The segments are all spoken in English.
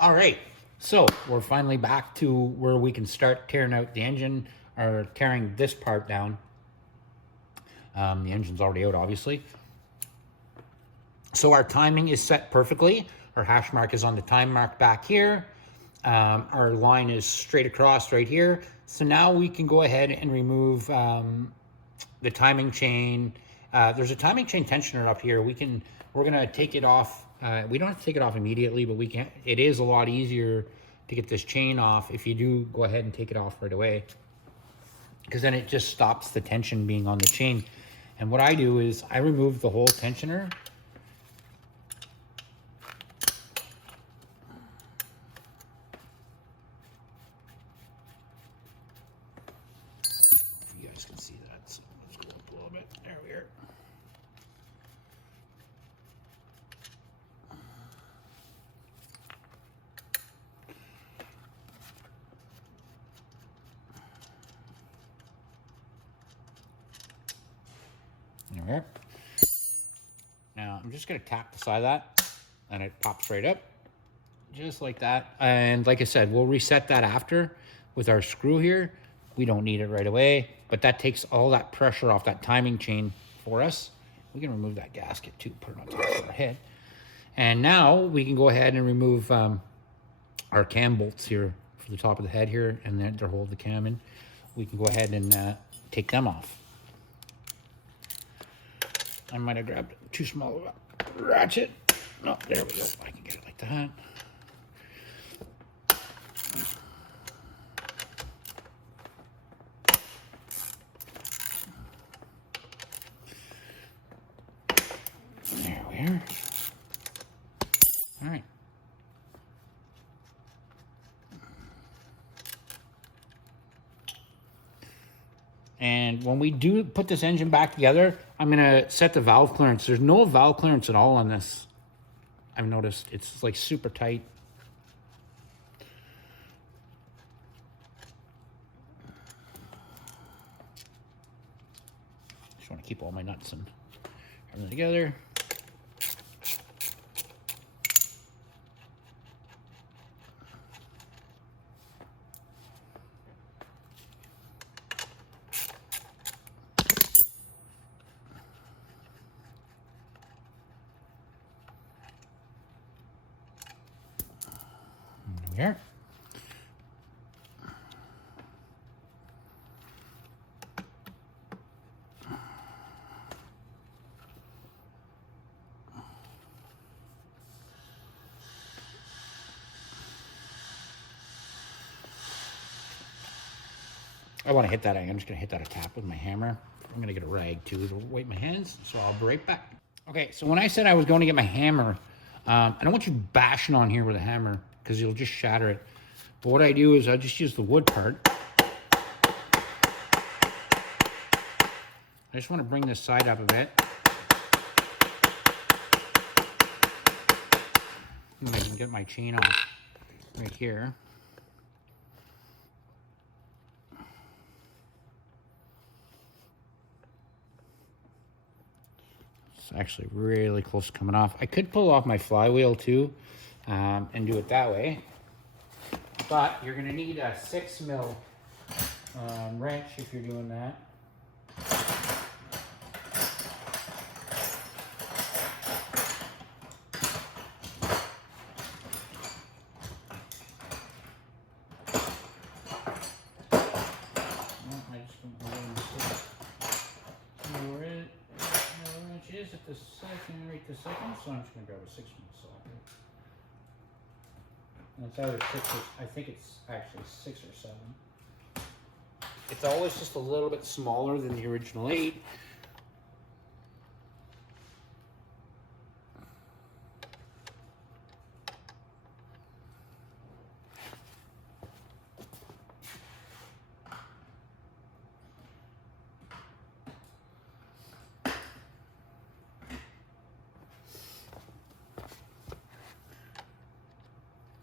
All right, so we're finally back to where we can start tearing out the engine, or tearing this part down. The engine's already out, obviously. So our timing is set perfectly. Our hash mark is on the time mark back here. Our line is straight across right here. So now we can go ahead and remove the timing chain. There's a timing chain tensioner up here. We're gonna take it off. We don't have to take it off immediately, but we can. It is a lot easier to get this chain off if you do go ahead and take it off right away, because then it just stops the tension being on the chain. And what I do is I remove the whole tensioner. If you guys can see that, so let's go up a little bit. There we are. There we are. Now I'm just gonna tap the side of that, and it pops right up, just like that. And like I said, we'll reset that after with our screw here. We don't need it right away, but that takes all that pressure off that timing chain for us. We can remove that gasket too, put it on top of our head. And now we can go ahead and remove our cam bolts here for the top of the head here, and then to hold the cam in. We can go ahead and take them off. I might have grabbed too small of a ratchet. Oh, there we go. I can get it like that. There we are. All right. And when we do put this engine back together, I'm gonna set the valve clearance. There's no valve clearance at all on this. I've noticed it's like super tight. Just want to keep all my nuts and everything together. Here. I want to hit that. I'm just going to hit that a tap with my hammer. I'm going to get a rag too to wipe my hands, so I'll be right back. Okay, so when I said I was going to get my hammer, I don't want you bashing on here with a hammer because you'll just shatter it. But what I do is I just use the wood part. I just want to bring this side up a bit. And I can get my chain off right here. It's actually really close to coming off. I could pull off my flywheel too and do it that way. But you're going to need a 6mm wrench if you're doing that. At the second, right this second, so I'm just going to grab a 6mm socket. And it's either 6 or, I think it's actually 6 or 7. It's always just a little bit smaller than the original 8.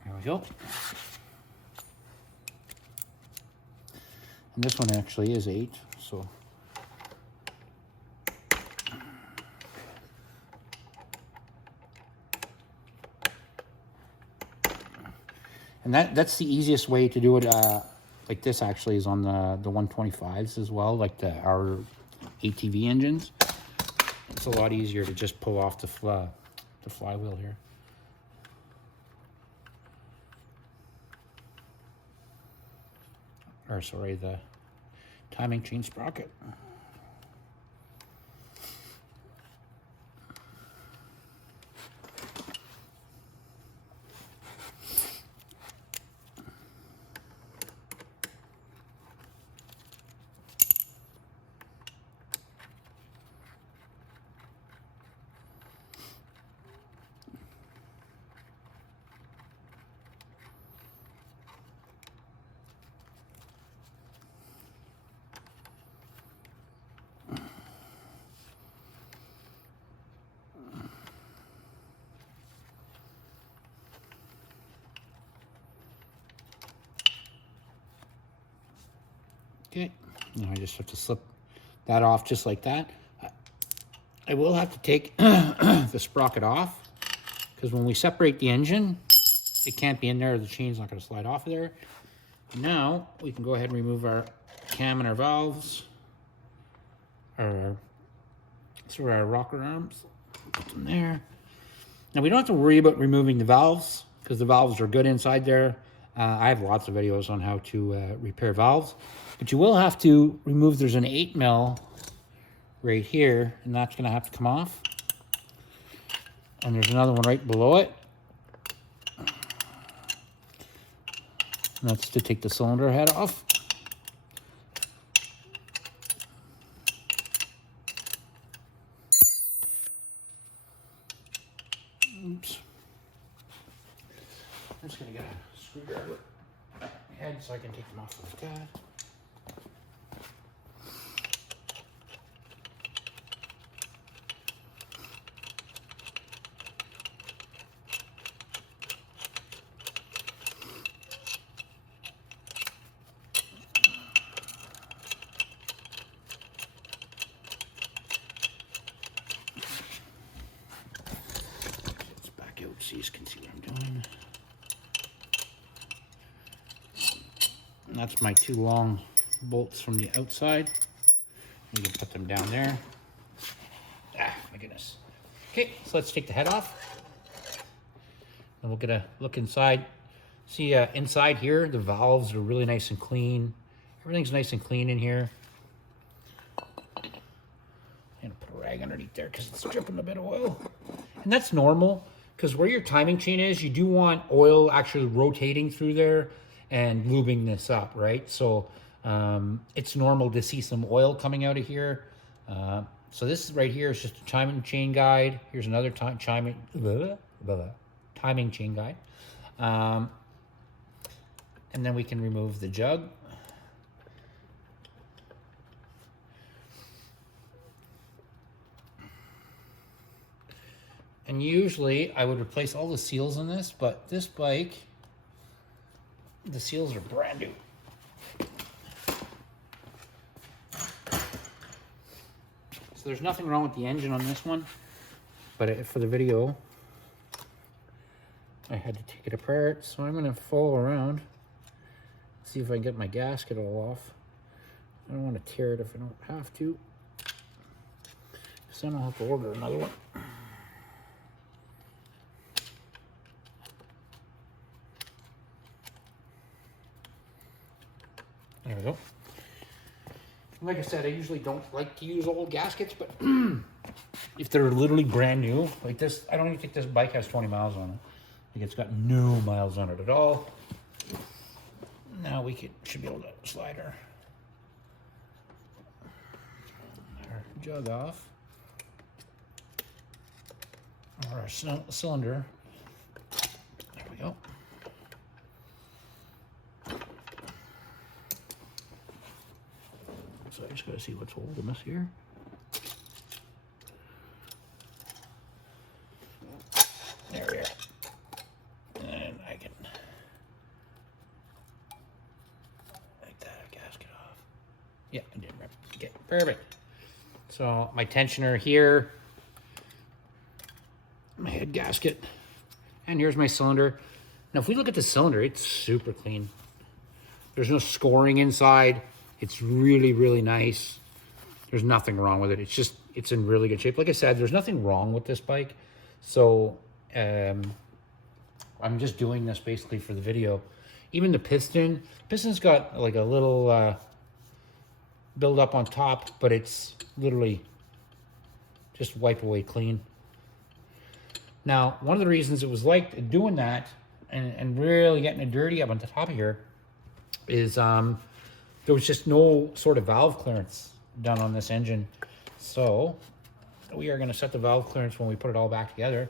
There we go. And this one actually is 8, so. And that's the easiest way to do it. Like this actually is on the 125s as well, like our ATV engines. It's a lot easier to just pull off the flywheel here. Or sorry, the timing chain sprocket. Okay, now I just have to slip that off just like that. I will have to take the sprocket off because when we separate the engine, it can't be in there. The chain's not going to slide off of there. Now we can go ahead and remove our cam and our valves, our rocker arms. Put them there. Now we don't have to worry about removing the valves because the valves are good inside there. I have lots of videos on how to repair valves, but you will have to remove, there's an 8mm right here, and that's going to have to come off. And there's another one right below it. And that's to take the cylinder head off. Oops. I'm just going to get a screwdriver head so I can take them off like that. Let's back out so you can see what I'm doing. And that's my two long bolts from the outside. You can put them down there. Ah, my goodness. Okay, so let's take the head off. And we'll get a look inside. See, inside here, the valves are really nice and clean. Everything's nice and clean in here. I'm gonna put a rag underneath there because it's dripping a bit of oil. And that's normal, because where your timing chain is, you do want oil actually rotating through there and lubing this up, right? So it's normal to see some oil coming out of here. So this right here is just a timing chain guide. Here's another timing chain guide. And then we can remove the jug. And usually I would replace all the seals in this, but this bike, the seals are brand new. So there's nothing wrong with the engine on this one, but for the video, I had to take it apart. So I'm gonna follow around, see if I can get my gasket all off. I don't want to tear it if I don't have to, because then I'll have to order another one. There we go. Like I said, I usually don't like to use old gaskets, but if they're literally brand new, like this, I don't even think this bike has 20 miles on it. Like it's got no miles on it at all. Now we should be able to slide our jug off, or our cylinder. There we go. So I just gotta see what's holding us here. There we are. And I can take that gasket off. Yeah, I did rip. Okay, perfect. So my tensioner here, my head gasket, and here's my cylinder. Now, if we look at the cylinder, it's super clean. There's no scoring inside. It's really, really nice. There's nothing wrong with it. It's in really good shape. Like I said, there's nothing wrong with this bike. So I'm just doing this basically for the video. Even the piston's got like a little build up on top, but it's literally just wipe away clean. Now, one of the reasons it was like doing that and really getting it dirty up on the top of here is there was just no sort of valve clearance done on this engine. So we are going to set the valve clearance when we put it all back together.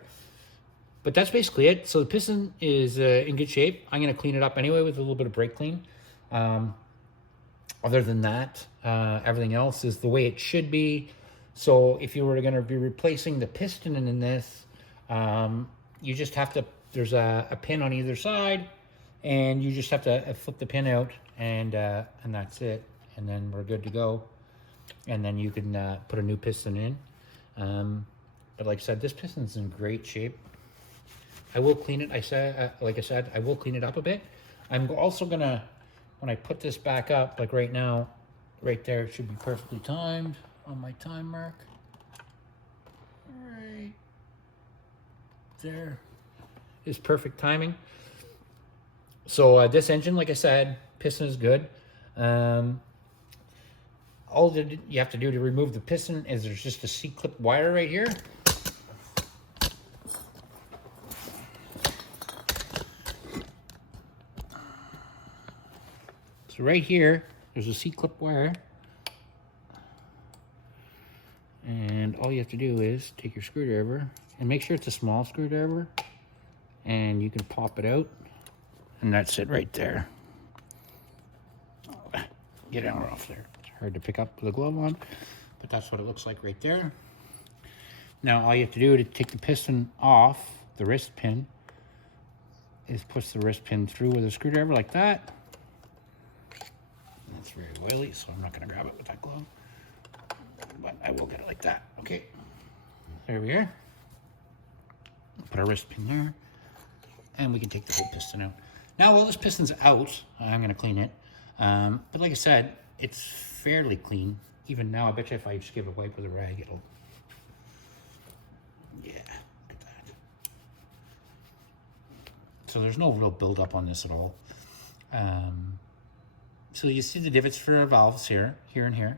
But that's basically it. So the piston is in good shape. I'm going to clean it up anyway with a little bit of brake clean. Other than that, everything else is the way it should be. So if you were going to be replacing the piston in this, you just have to, there's a pin on either side, and you just have to flip the pin out, and that's it. And then we're good to go. And then you can put a new piston in. But like I said, this piston's in great shape. I will clean it. Like I said, I will clean it up a bit. I'm also gonna, when I put this back up, like right now, right there, it should be perfectly timed on my time mark. Right there is perfect timing. So this engine, like I said, piston is good. All that you have to do to remove the piston is there's just a C-clip wire right here. So right here, there's a C-clip wire. And all you have to do is take your screwdriver and make sure it's a small screwdriver, and you can pop it out, and that's it right there. Get it off there. It's hard to pick up with a glove on, but that's what it looks like right there. Now all you have to do to take the piston off the wrist pin is push the wrist pin through with a screwdriver like that. That's very oily, so I'm not going to grab it with that glove, but I will get it like that. Okay, there we are. Put our wrist pin there, and we can take the whole piston out. Now while this piston's out, I'm going to clean it. But like I said, it's fairly clean. Even now, I bet you if I just give it a wipe with a rag, it'll, yeah, look at that. So there's no real buildup on this at all. So you see the divots for our valves here and here.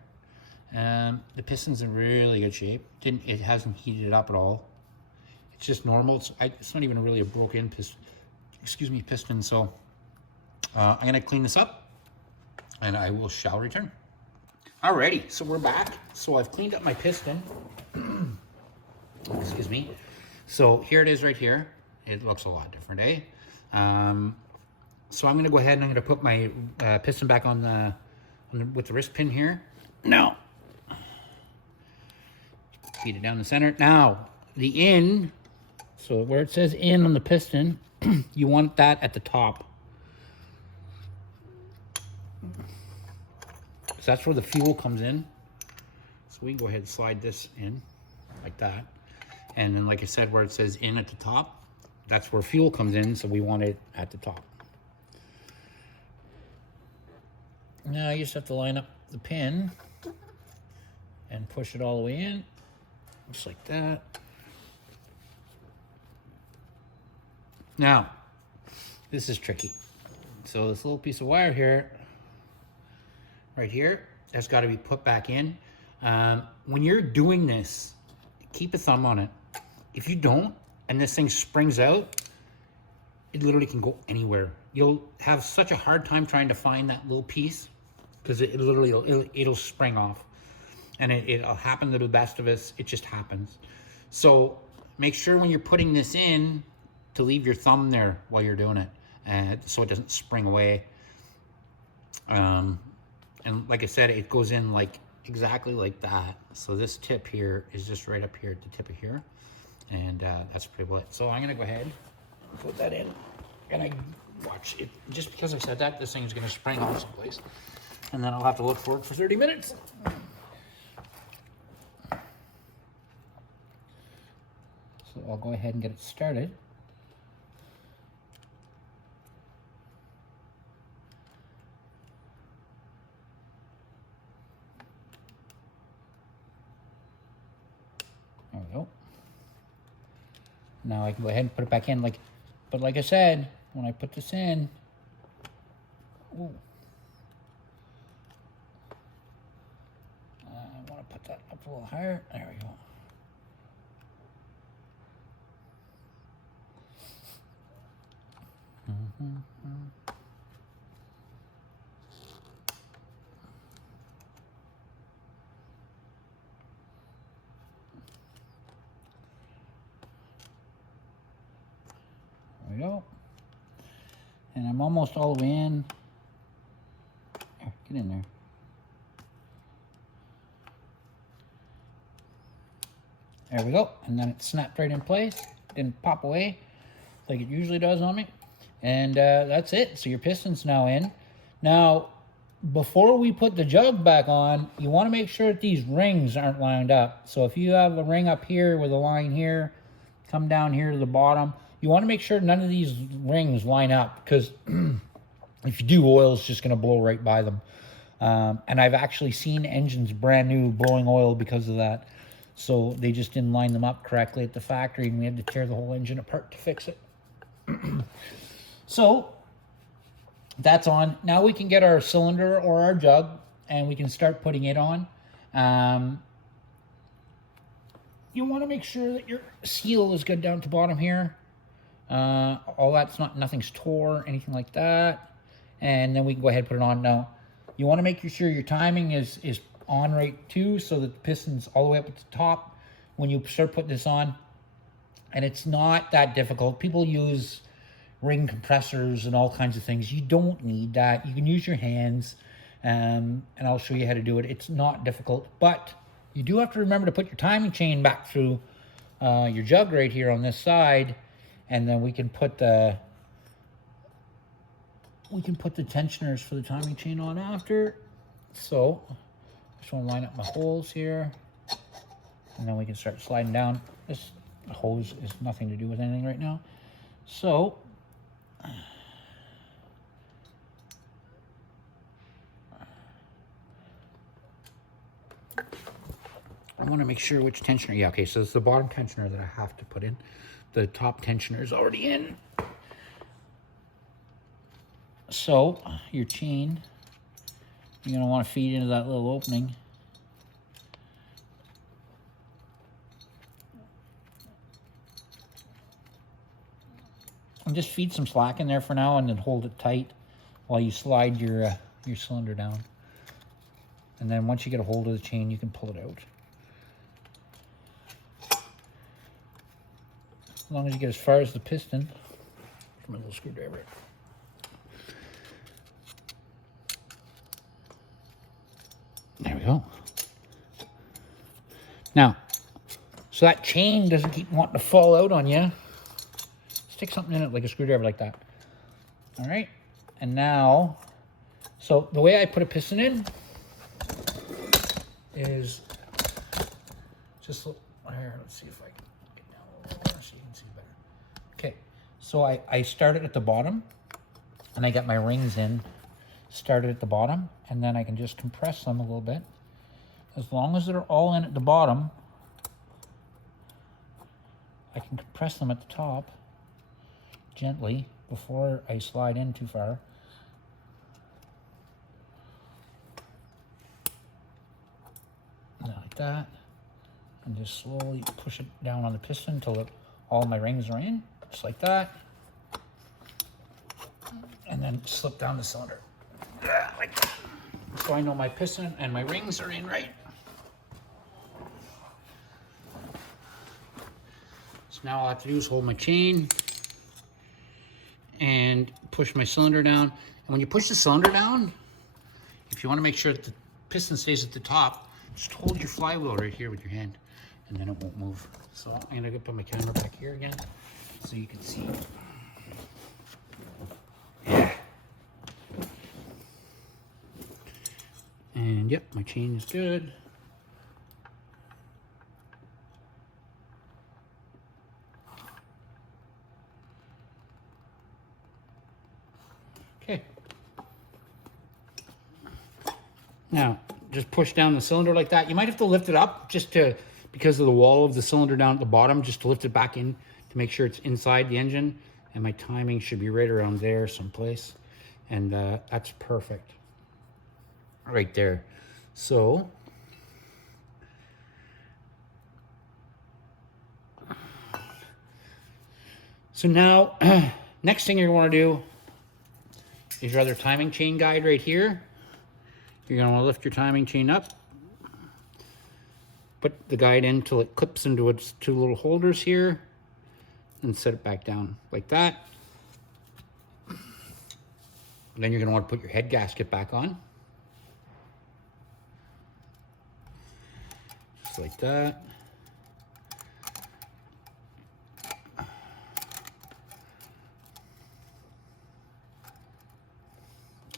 The piston's in really good shape. It hasn't heated up at all. It's just normal. It's not even really a broken piston. So I'm gonna clean this up, and I shall return. Alrighty, so we're back. So I've cleaned up my piston. Excuse me. So here it is right here. It looks a lot different, eh? So I'm gonna go ahead and I'm gonna put my piston back on with the wrist pin here. Now, feed it down the center. Now, the in, so where it says in on the piston, you want that at the top. So that's where the fuel comes in. So we can go ahead and slide this in like that. And then, like I said, where it says in at the top, that's where fuel comes in, so we want it at the top. Now you just have to line up the pin and push it all the way in, just like that. Now, this is tricky. So this little piece of wire here, right here, has got to be put back in. When you're doing this, keep a thumb on it. If you don't, and this thing springs out, it literally can go anywhere. You'll have such a hard time trying to find that little piece, because it'll spring off, and it'll happen to the best of us. It just happens. So make sure when you're putting this in to leave your thumb there while you're doing it, so it doesn't spring away. And like I said, it goes in like exactly like that. So this tip here is just right up here at the tip of here, and that's pretty well it. So I'm gonna go ahead and put that in, and I watch it. Just because I said that, this thing is gonna spring off someplace, and then I'll have to look for it for 30 minutes. So I'll go ahead and get it started. Now I can go ahead and put it back in. But like I said, when I put this in, ooh, I want to put that up a little higher. There we go. There we go. And I'm almost all the way in. Here, get in there. There we go. And then it snapped right in place. Didn't pop away like it usually does on me. And that's it. So your piston's now in. Now, before we put the jug back on, you want to make sure that these rings aren't lined up. So if you have a ring up here with a line here, come down here to the bottom, you want to make sure none of these rings line up, because if you do, oil's just going to blow right by them. And I've actually seen engines brand new blowing oil because of that. So they just didn't line them up correctly at the factory, and we had to tear the whole engine apart to fix it. So that's on. Now we can get our cylinder or our jug, and we can start putting it on. You want to make sure that your seal is good down at the bottom here. All that's nothing's tore, anything like that. And then we can go ahead and put it on. Now, you want to make sure your timing is on right too, so that the piston's all the way up at the top when you start putting this on. And it's not that difficult. People use ring compressors and all kinds of things. You don't need that. You can use your hands, and I'll show you how to do it. It's not difficult, but you do have to remember to put your timing chain back through your jug right here on this side, and then we can put the tensioners for the timing chain on after. So I just want to line up my holes here, and then we can start sliding down. This hose is nothing to do with anything right now. So I want to make sure which tensioner. Yeah, okay, so it's the bottom tensioner that I have to put in. The top tensioner is already in. So your chain, you're going to want to feed into that little opening. And just feed some slack in there for now, and then hold it tight while you slide your cylinder down. And then once you get a hold of the chain, you can pull it out. As long as you get as far as the piston. From a little screwdriver. There we go. Now, so that chain doesn't keep wanting to fall out on you, stick something in it like a screwdriver like that. All right. And now, so the way I put a piston in is just here. Let's see if I can get down a little more so you can see better. Okay. So I started at the bottom, and I got my rings in, started at the bottom, and then I can just compress them a little bit. As long as they're all in at the bottom, I can compress them at the top gently before I slide in too far. Like that. And just slowly push it down on the piston until all my rings are in, just like that. And then slip down the cylinder. Like that. So I know my piston and my rings are in right. So now all I have to do is hold my chain and push my cylinder down. And when you push the cylinder down, if you want to make sure that the piston stays at the top, just hold your flywheel right here with your hand, and then it won't move. So I'm gonna put my camera back here again so you can see. Yeah. And yep, my chain is good. Okay. Now, just push down the cylinder like that. You might have to lift it up just because of the wall of the cylinder down at the bottom, just to lift it back in to make sure it's inside the engine, and my timing should be right around there someplace. And that's perfect right there. So now, next thing you're going to do is your other timing chain guide right here. You're going to want to lift your timing chain up, put the guide in until it clips into its two little holders here, and set it back down like that. And then you're going to want to put your head gasket back on. Just like that.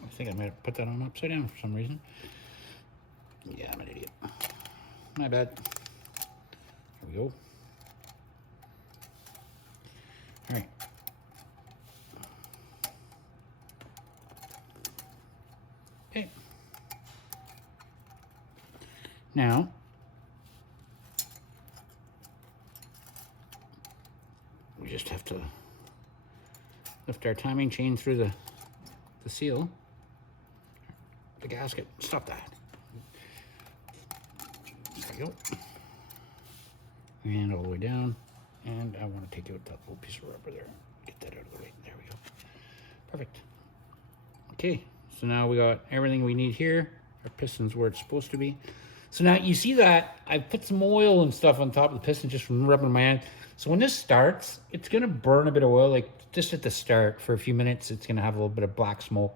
I think I might have put that on upside down for some reason. Yeah, I'm an idiot. My bad. There we go. All right. Okay. Now, we just have to lift our timing chain through the seal. The gasket, stop that. There we go. And all the way down. And I want to take out that little piece of rubber there. Get that out of the way. There we go. Perfect. Okay, so now we got everything we need here. Our piston's where it's supposed to be. So now you see that I put some oil and stuff on top of the piston just from rubbing my hand. So when this starts, it's going to burn a bit of oil, like just at the start for a few minutes. It's going to have a little bit of black smoke.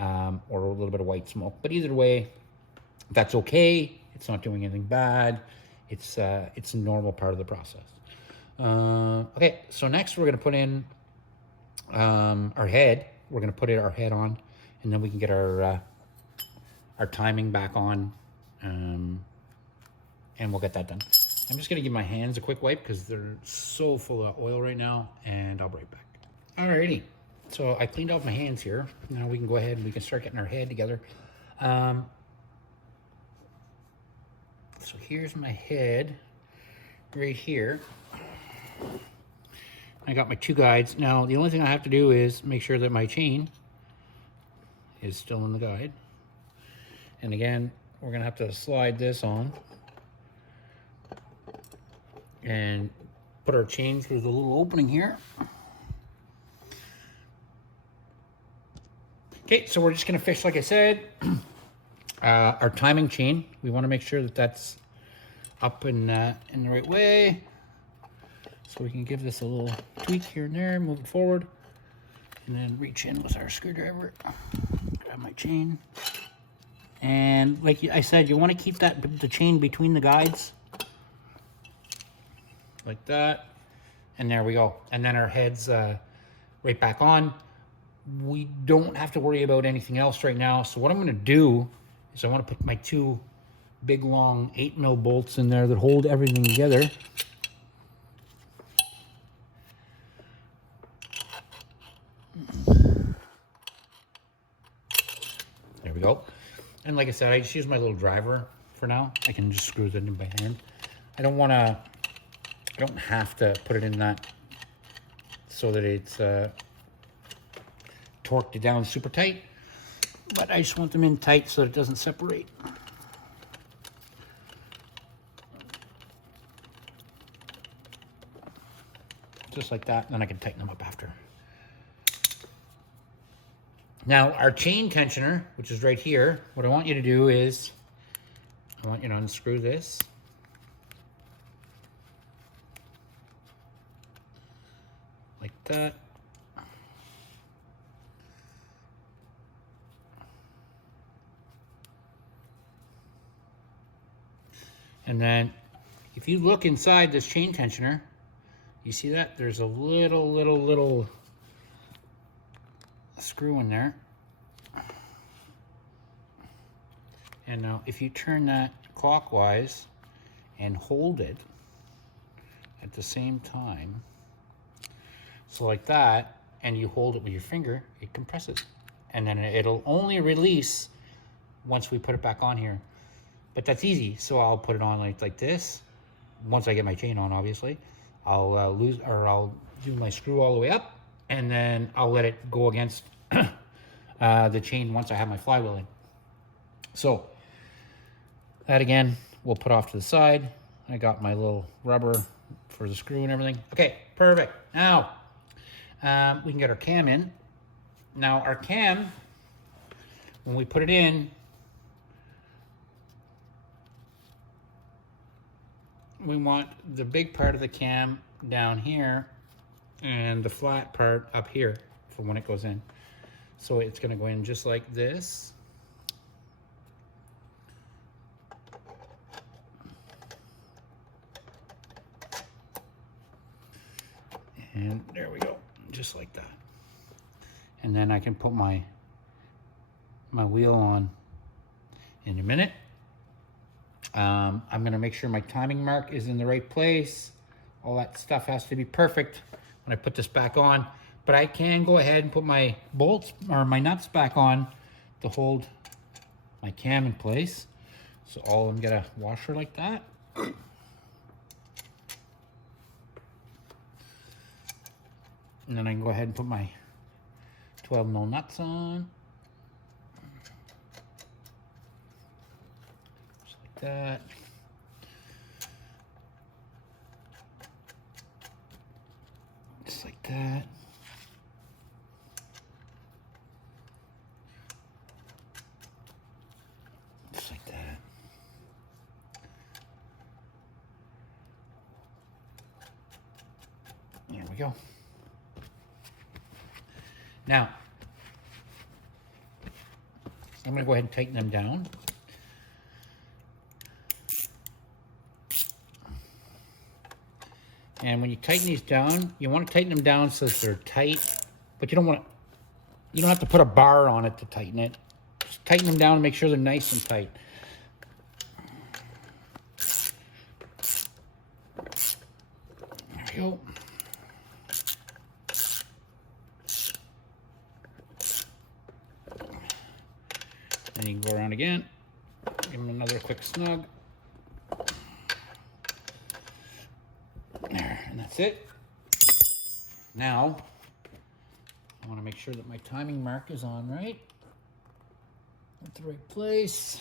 Or a little bit of white smoke, but either way, that's okay. It's not doing anything bad. It's a normal part of the process. Okay, so next we're gonna put in our head. We're gonna put our head on, and then we can get our timing back on, and we'll get that done. I'm just gonna give my hands a quick wipe because they're so full of oil right now, and I'll be right back. Alrighty. So I cleaned off my hands here. Now we can go ahead and we can start getting our head together. So here's my head right here. I got my two guides. Now the only thing I have to do is make sure that my chain is still in the guide. And again, we're gonna have to slide this on and put our chain through the little opening here. Okay, so we're just gonna fish, like I said, our timing chain. We wanna make sure that that's up in the right way. So we can give this a little tweak here and there, move it forward, and then reach in with our screwdriver, grab my chain. And like I said, you wanna keep the chain between the guides, like that. And there we go. And then our head's right back on. We don't have to worry about anything else right now. So what I'm going to do is I want to put my two big long 8mm bolts in there that hold everything together. There we go. And like I said, I just use my little driver for now. I can just screw that in by hand. I don't have to put it in that so that it's torqued it down super tight, but I just want them in tight so that it doesn't separate. Just like that, and then I can tighten them up after. Now our chain tensioner, which is right here, what I want you to do is, I want you to unscrew this. Like that. And then if you look inside this chain tensioner, you see that there's a little screw in there. And now if you turn that clockwise and hold it at the same time, so like that, and you hold it with your finger, it compresses. And then it'll only release once we put it back on here. But that's easy, so I'll put it on like this, once I get my chain on, obviously. I'll do my screw all the way up, and then I'll let it go against the chain once I have my flywheel in. So that again, we'll put off to the side. I got my little rubber for the screw and everything. Okay, perfect. Now, we can get our cam in. Now our cam, when we put it in, we want the big part of the cam down here and the flat part up here for when it goes in. So it's gonna go in just like this. And there we go, just like that. And then I can put my wheel on in a minute. I'm gonna make sure my timing mark is in the right place. All that stuff has to be perfect when I put this back on. But I can go ahead and put my bolts or my nuts back on to hold my cam in place. So all of them get a washer like that. And then I can go ahead and put my 12mm nuts on. Just like that. Just like that. Just like that. There we go. Now, I'm going to go ahead and tighten them down. And when you tighten these down, you want to tighten them down so that they're tight, but you don't have to put a bar on it to tighten it. Just tighten them down and make sure they're nice and tight. There we go. And you can go around again, give them another quick snug. There, and that's it. Now, I want to make sure that my timing mark is on right, at the right place.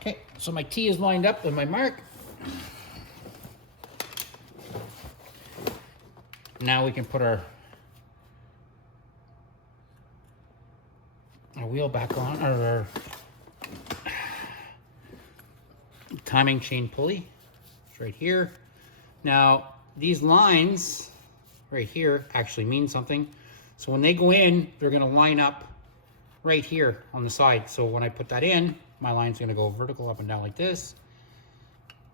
Okay, so my T is lined up with my mark. Now we can put our wheel back on, or our timing chain pulley. It's right here. Now, these lines right here actually mean something. So when they go in, they're gonna line up right here on the side. So when I put that in, my line's gonna go vertical up and down like this,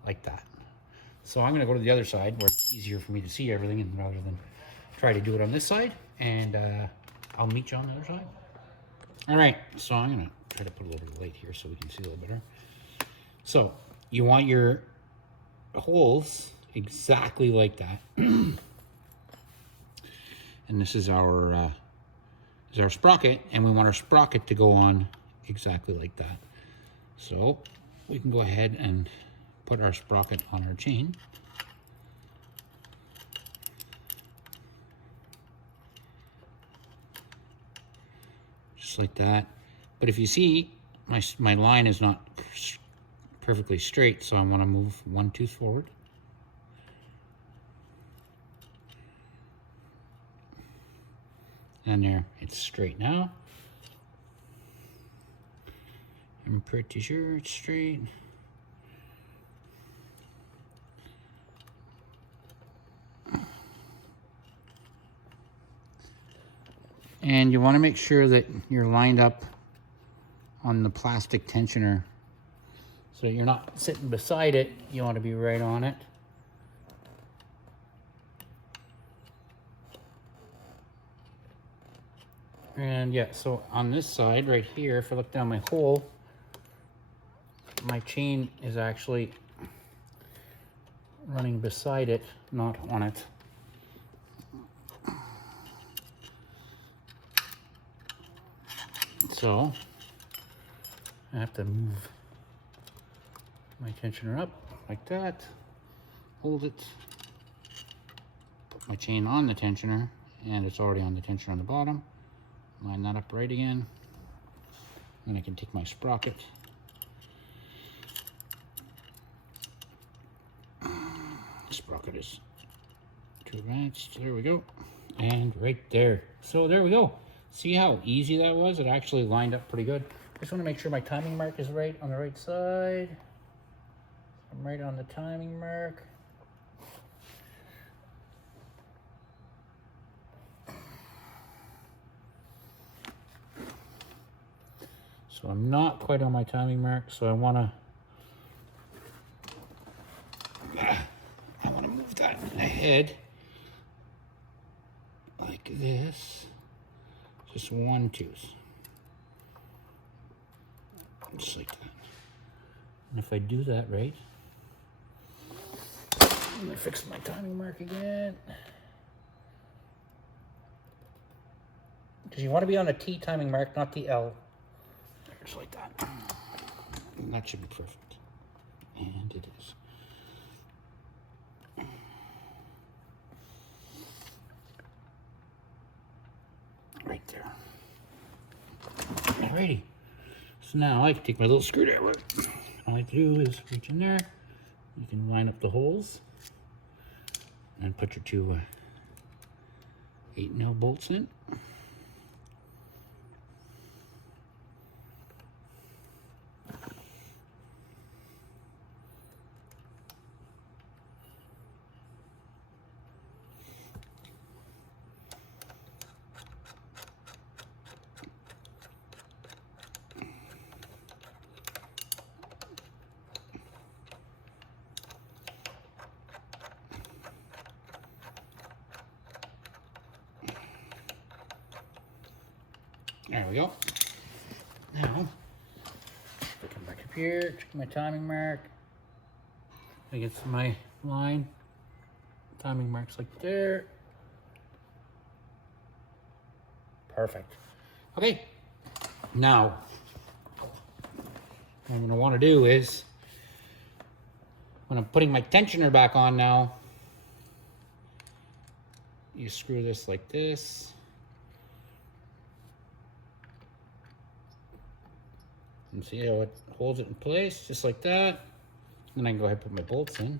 like that. So I'm gonna go to the other side where it's easier for me to see everything, and rather than try to do it on this side, and I'll meet you on the other side. All right, so I'm gonna try to put a little bit of light here so we can see a little better. So you want your holes exactly like that. And this is our sprocket, and we want our sprocket to go on exactly like that. So we can go ahead and put our sprocket on our chain. Just like that. But if you see, my line is not perfectly straight, so I want to move one tooth forward. And there, it's straight now. I'm pretty sure it's straight. And you want to make sure that you're lined up on the plastic tensioner, so you're not sitting beside it. You want to be right on it. And yeah, so on this side right here, if I look down my hole, my my chain is actually running beside it, not on it. So I have to move my tensioner up like that, hold it, put my chain on the tensioner, and it's already on the tensioner on the bottom. Line that up right again. Then I can take my sprocket, sprocket is too advanced, there we go, and right there. So there we go. See how easy that was? It actually lined up pretty good. Just want to make sure my timing mark is right on the right side. I'm right on the timing mark. So I'm not quite on my timing mark, so I want to move that ahead like this. Just 1/2. Just like that. And if I do that right, I'm gonna fix my timing mark again. Because you want to be on a T timing mark, not the L. Just like that. And that should be perfect. And it is. Right there. Alrighty. So now I can take my little screwdriver. All I have to do is reach in there. You can line up the holes and put your two 8-nail bolts in. There we go. Now, I come back up here, check my timing mark. I get to my line. Timing mark's like there. Perfect. Okay. Now, what I'm going to want to do is, when I'm putting my tensioner back on now, you screw this like this. And see how it holds it in place, just like that. Then I can go ahead and put my bolts in.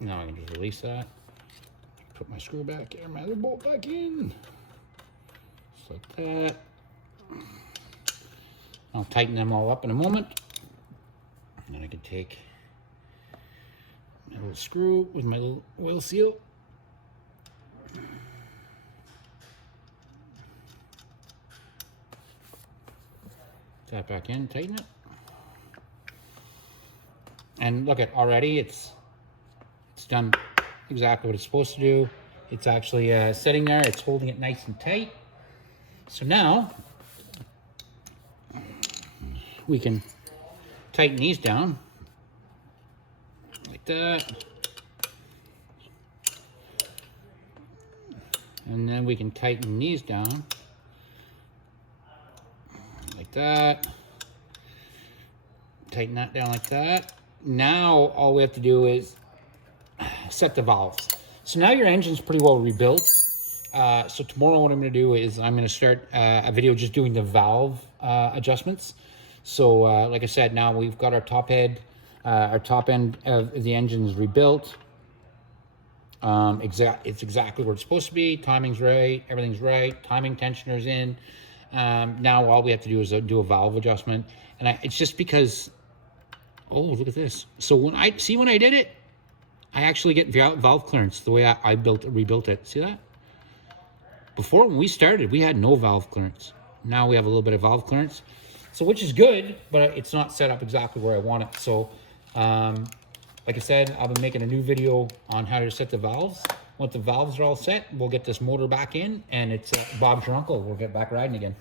Now I can just release that. Put my screw back in, my other bolt back in. Just like that. I'll tighten them all up in a moment. And then I can take my little screw with my little oil seal. Tap back in, tighten it. And look at already, it's done exactly what it's supposed to do. It's actually sitting there, it's holding it nice and tight. So now we can tighten these down like that. And then we can tighten these down like that. Tighten that down like that. Now all we have to do is set the valves. So now your engine's pretty well rebuilt. So tomorrow what I'm going to do is I'm going to start a video just doing the valve adjustments. So like I said, now we've got our top end of the engine's rebuilt. It's exactly where it's supposed to be. Timing's right, everything's right. Timing tensioner's in. Now all we have to do is do a valve adjustment, and it's just because. Oh, look at this! So when I did it, I actually get valve clearance the way I rebuilt it. See that? before when we started, we had no valve clearance. Now we have a little bit of valve clearance, so which is good, but it's not set up exactly where I want it. So like I said, I've been making a new video on how to set the valves. Once the valves are all set, we'll get this motor back in, and it's Bob's your uncle. We'll get back riding again.